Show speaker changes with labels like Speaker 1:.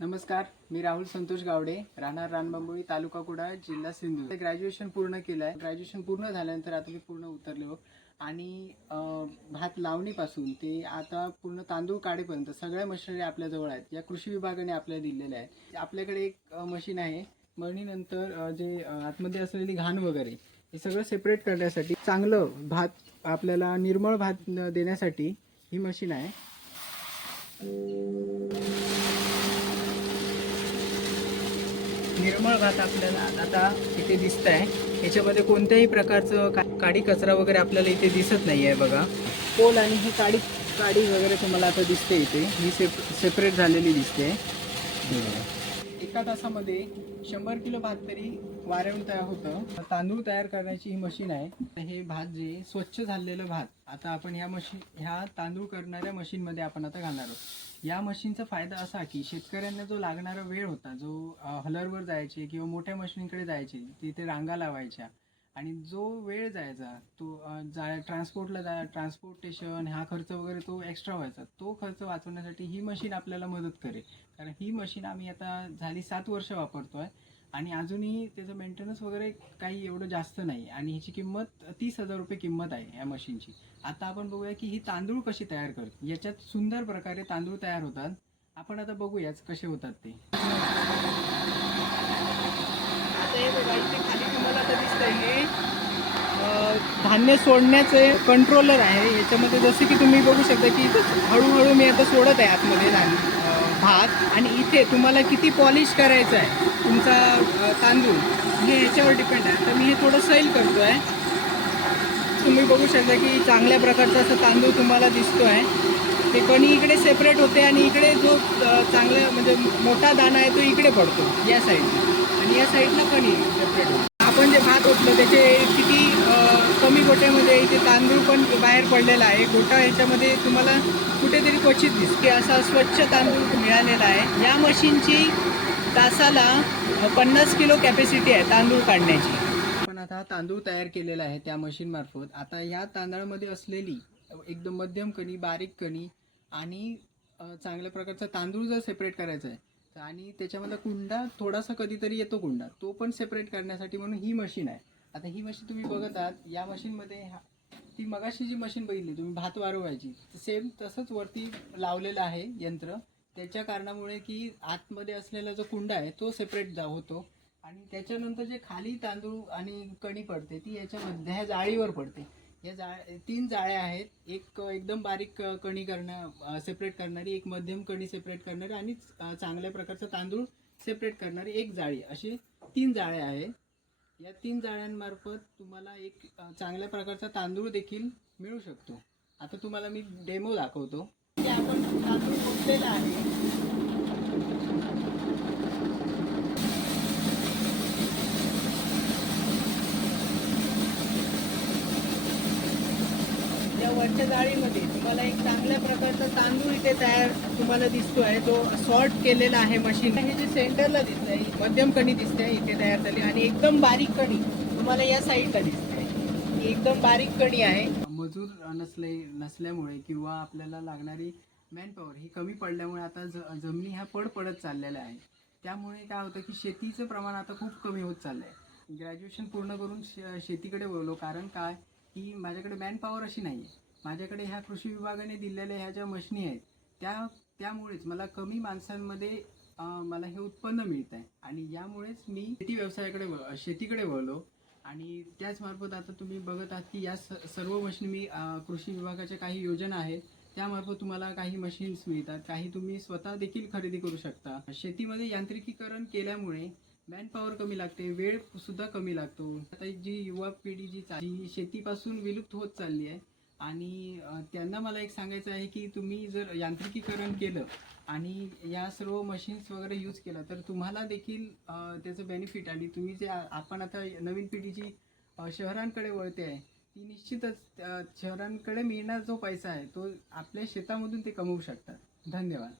Speaker 1: नमस्कार मी राहुल संतोष गावडे राहणार रानबांबोळी तालुका कुडा जिल्हा सिंधू ग्रॅज्युएशन पूर्ण केलं आहे ग्रॅज्युएशन पूर्ण झाल्यानंतर आता मी पूर्ण उतरलो हो. आणि भात लावणीपासून ते आता पूर्ण तांदूळ काढेपर्यंत सगळ्या मशिनरी आपल्याजवळ आहेत. या कृषी विभागाने आपल्याला दिलेल्या आहेत. आपल्याकडे एक मशीन आहे. मळणीनंतर जे आतमध्ये असलेली घाण वगैरे हे सगळं सेपरेट करण्यासाठी चांगलं भात आपल्याला निर्मळ भात देण्यासाठी ही मशीन आहे. निर्मळ भात आपल्याला आता इथे दिसत आहे याच्यामध्ये कोणत्याही प्रकारचं का- काडी कचरा वगैरे आपल्याला इथे दिसत नाही आहे बघा. पोल आणि ही काडी काडी वगैरे तुम्हाला आता दिसते इथे. ही सेप सेपरेट झालेली दिसते. एका तासामध्ये शंभर किलो भात तरी वाऱ्याहून तयार होतं. तांदूळ तयार करण्याची ही मशीन आहे. हे भात जे स्वच्छ झालेलं भात आता आपण ह्या मशीन ह्या तांदूळ करणाऱ्या मशीनमध्ये आपण आता घालणार आहोत. या मशीनचा फायदा असा की शेतकऱ्यांना जो लागणारा वेळ होता जो हलरवर जायचे किंवा मोठ्या मशीनकडे जायचे तिथे रांगा लावायच्या आणि जो वेळ जायचा तो अ, जा ट्रान्सपोर्टला जा ट्रान्सपोर्टेशन हा खर्च वगैरे तो एक्स्ट्रा व्हायचा तो खर्च वाचवण्यासाठी ही मशीन आपल्याला मदत करेल. कारण ही मशीन आम्ही आता झाली सात वर्ष वापरतोय. आणि अजूनही त्याचं मेंटेनन्स वगैरे काही एवढं जास्त नाही. आणि ह्याची किंमत तीस हजार रुपये किंमत आहे या मशीनची आता आपण बघूया की ही तांदूळ कशी तयार करते. याच्यात सुंदर प्रकारे तांदूळ तयार होतात. आपण आता बघूयाच कसे होतात ते. आता हे बघा इथे खाली तुम्हाला आता दिसतंय हे. धान्य सोडण्याचे कंट्रोलर आहे. याच्यामध्ये जसं की तुम्ही बघू शकता की हळूहळू मी आता सोडत आहे आतमध्ये धान्य. भात आणि इथे तुम्हाला किती पॉलिश करायचं आहे तुमचा तांदूळ हे याच्यावर डिपेंड आहे. तर मी हे थोडं सैल करतो आहे तुम्ही बघू शकता की चांगल्या प्रकारचा असं तांदूळ तुम्हाला दिसतो आहे ते कणी इकडे सेपरेट होते आणि इकडे जो चांगला म्हणजे मोठा दाणा आहे तो इकडे पडतो या साईडला आणि या साईडला कणी सेपरेट होतो. आपण जे भात ओतलं त्याचे किती कमी गोट्यामध्ये इथे तांदूळ पण बाहेर पडलेला आहे. गोटा ह्याच्यामध्ये तुम्हाला कुठेतरी क्वचित दिसते असा स्वच्छ तांदूळ मिळालेला आहे. या मशीनची तासाला पन्नास किलो कॅपॅसिटी आहे तांदूळ काढण्याची. आपण आता हा तांदूळ तयार केलेला आहे त्या मशीनमार्फत आता या तांदळामध्ये असलेली एकदम मध्यम कणी बारीक कणी आणि चांगल्या प्रकारचा तांदूळ जर सेपरेट करायचा आहे आणि त्याच्यामध्ये कुंडा थोडासा कधीतरी येतो कुंडा. तो पण सेपरेट करण्यासाठी म्हणून ही मशीन आहे. आता ही मशीन तुम्ही बघत आहात या मशीनमध्ये हा ती मगाशी जी मशीन बघितली तुम्ही भात वारवायची सेम तसंच वरती लावलेलं आहे यंत्र. त्याच्या कारणामुळे की आतमध्ये असलेला जो कुंडा आहे तो सेपरेट जा होतो. आणि त्याच्यानंतर जे खाली तांदूळ आणि कणी पडते ती याच्यामध्ये ह्या जाळीवर पडते. या जा तीन जाळ्या आहेत. एक एकदम बारीक कणी करणं सेपरेट करणारी एक मध्यम कणी सेपरेट करणारी आणि चांगल्या प्रकारचा तांदूळ सेपरेट करणारी एक जाळी. अशी तीन जाळ्या आहेत. या तीन जाळ्यांमार्फत तुम्हाला एक चांगल्या प्रकारचा तांदूळ देखील मिळू शकतो. आता तुम्हाला मी डेमो दाखवतो. की आपण तांदूळ फुटलेला आहे या वरच्या जाळीमध्ये तुम्हाला एक चांगल्या प्रकारचा तांदूळ इथे तयार तुम्हाला दिसतो आहे तो सॉर्ट केलेला आहे मशीन. हे जे सेंटरला दिसत आहे मध्यम कणी दिसते इथे तयार झाली. आणि एकदम बारीक कणी तुम्हाला या साईडला दिसते ही एकदम बारीक कणी आहे. मजूर नसले नसल्यामुळे किंवा आपल्याला लागणारी मॅनपॉवर ही कमी पडल्यामुळे आता ज जमिनी ह्या पड पडत चाललेल्या आहे त्यामुळे काय होतं की शेतीचं प्रमाण आता खूप कमी होत चाललं आहे ग्रॅज्युएशन पूर्ण करून शे शेतीकडे वळलो. कारण काय? की माझ्याकडे मॅनपॉवर अशी नाही आहे माझ्याकडे ह्या कृषी विभागाने दिलेल्या ह्या ज्या मशनी आहेत त्या त्यामुळेच मला कमी माणसांमध्ये मला हे उत्पन्न मिळत आहे आणि यामुळेच मी शेती व्यवसायाकडे वळ शेतीकडे वळलो. आणि त्याचमार्फत आता तुम्ही बघत आहात की या स- सर्व मशीन मी कृषी विभागाच्या काही योजना आहेत. त्यामार्फत तुम्हाला काही मशीन्स मिळतात. काही तुम्ही स्वतः देखील खरेदी करू शकता. शेतीमध्ये यांत्रिकीकरण केल्यामुळे मॅन पॉवर कमी लागते वेळ सुद्धा कमी लागतो. आता जी युवा पिढी जी जी शेतीपासून विलुप्त होत चालली आहे आणि त्यांना मला एक सांगायचं आहे की तुम्ही जर यांत्रिकीकरण केलं आणि या सर्व मशीन्स वगैरे यूज केला तर तुम्हाला देखील त्याचं बेनिफिट आणि तुम्ही जे आपण आता नवीन पिढीची शहरांकडे वळते आहे ती निश्चितच शहरांकडे मिळणार जो पैसा आहे तो आपल्या शेतामधून ते कमवू शकतात. धन्यवाद.